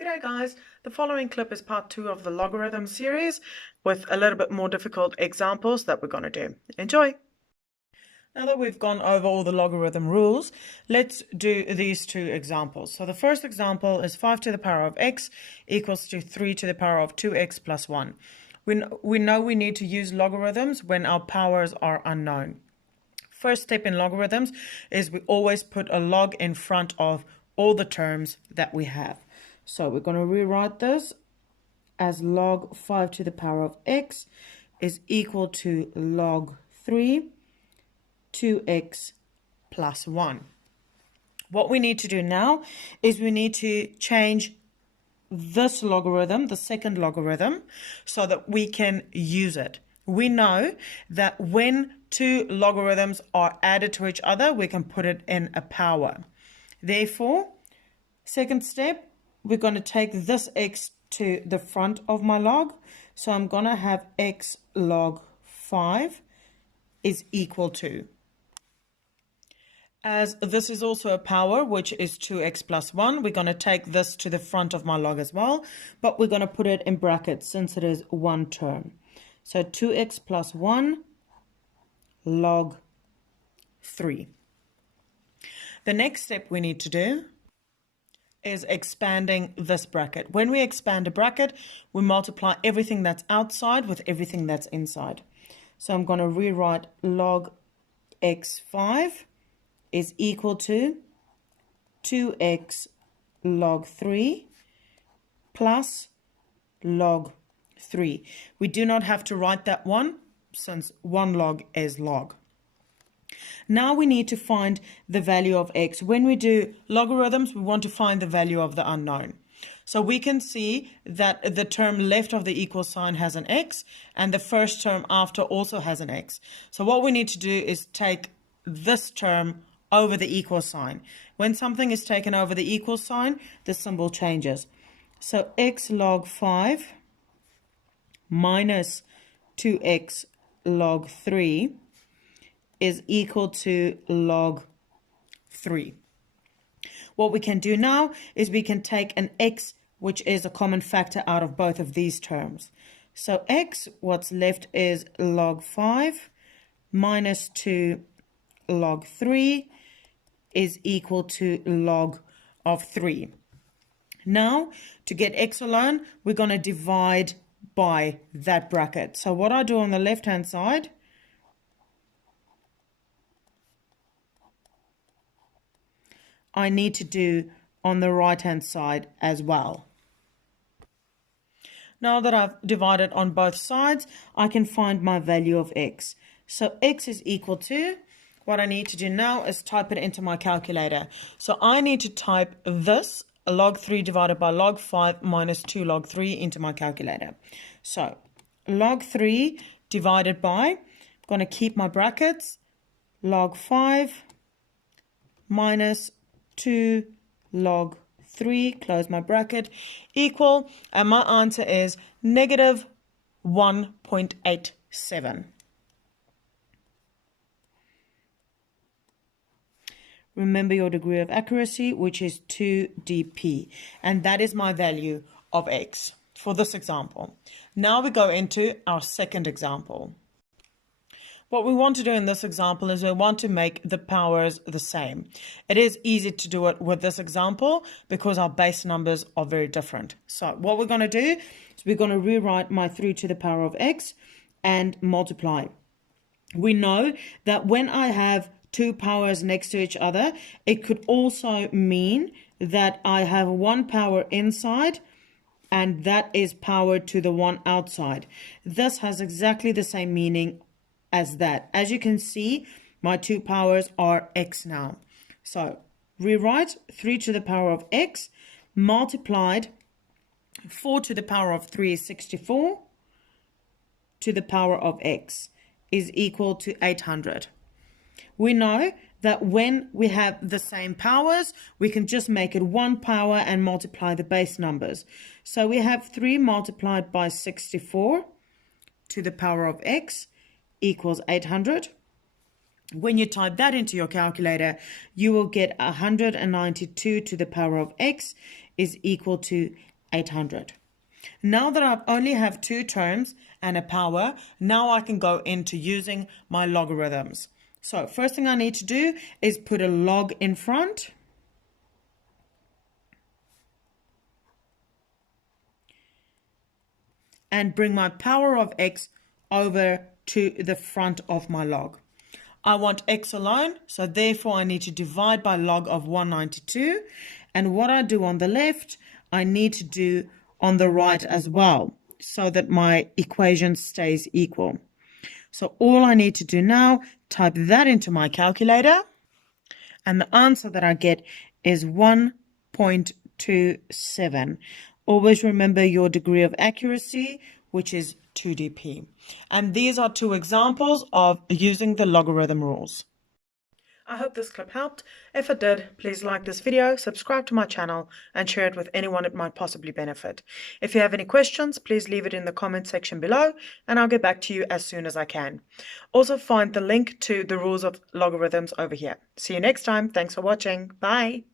G'day guys, the following clip is part 2 of the logarithm series with a little bit more difficult examples that we're going to do. Enjoy! Now that we've gone over all the logarithm rules, let's do these two examples. So the first example is 5 to the power of x equals to 3 to the power of 2x plus 1. We know we need to use logarithms when our powers are unknown. First step in logarithms is we always put a log in front of all the terms that we have. So we're going to rewrite this as log 5 to the power of x is equal to log 3 2x plus 1. What we need to do now is we need to change this logarithm, the second logarithm, so that we can use it. We know that when two logarithms are added to each other, we can put it in a power. Therefore, second step, we're going to take this x to the front of my log. So I'm going to have x log 5 is equal to, as this is also a power, which is 2x plus 1, we're going to take this to the front of my log as well, but we're going to put it in brackets since it is one term. So 2x plus 1 log 3. The next step we need to do is expanding this bracket. When we expand a bracket, we multiply everything that's outside with everything that's inside. So I'm going to rewrite log x5 is equal to 2x log 3 plus log 3. We do not have to write that one since one log is log. Now we need to find the value of x. When we do logarithms, we want to find the value of the unknown. So we can see that the term left of the equal sign has an x and the first term after also has an x. So what we need to do is take this term over the equal sign. When something is taken over the equal sign, the symbol changes. So x log 5 minus 2x log 3 is equal to log 3. What we can do now is we can take an x, which is a common factor out of both of these terms. So x, what's left is log 5 minus 2 log 3 is equal to log of 3. Now, to get x alone, we're going to divide by that bracket. So what I do on the left-hand side, I need to do on the right-hand side as well. Now that I've divided on both sides, I can find my value of x. So x is equal to, what I need to do now is type it into my calculator. So I need to type this, log 3 divided by log 5 minus 2 log 3 into my calculator. So log 3 divided by, I'm going to keep my brackets, log 5 minus 2 log 3, close my bracket, equal, and my answer is negative 1.87. Remember your degree of accuracy, which is 2 dp, and that is my value of x for this example. Now we go into our second example. What we want to do in this example is we want to make the powers the same. It is easy to do it with this example because our base numbers are very different. So what we're going to do is we're going to rewrite my 3 to the power of x and multiply. We know that when I have two powers next to each other, it could also mean that I have one power inside and that is power to the one outside. This has exactly the same meaning as that. As you can see, my two powers are x now. So rewrite 3 to the power of x multiplied 4 to the power of 3 is 64 to the power of x is equal to 800. We know that when we have the same powers, we can just make it one power and multiply the base numbers. So we have 3 multiplied by 64 to the power of x equals 800. When you type that into your calculator, you will get 192 to the power of x is equal to 800. Now that I only have two terms and a power, now I can go into using my logarithms. So first thing I need to do is put a log in front. And bring my power of x over to the front of my log. I want x alone, so therefore I need to divide by log of 192. And what I do on the left, I need to do on the right as well, so that my equation stays equal. So all I need to do now, type that into my calculator, and the answer that I get is 1.27. Always remember your degree of accuracy, which is 2dp. And these are two examples of using the logarithm rules. I hope this clip helped. If it did, please like this video, subscribe to my channel, and share it with anyone it might possibly benefit. If you have any questions, please leave it in the comment section below, and I'll get back to you as soon as I can. Also find the link to the rules of logarithms over here. See you next time. Thanks for watching. Bye.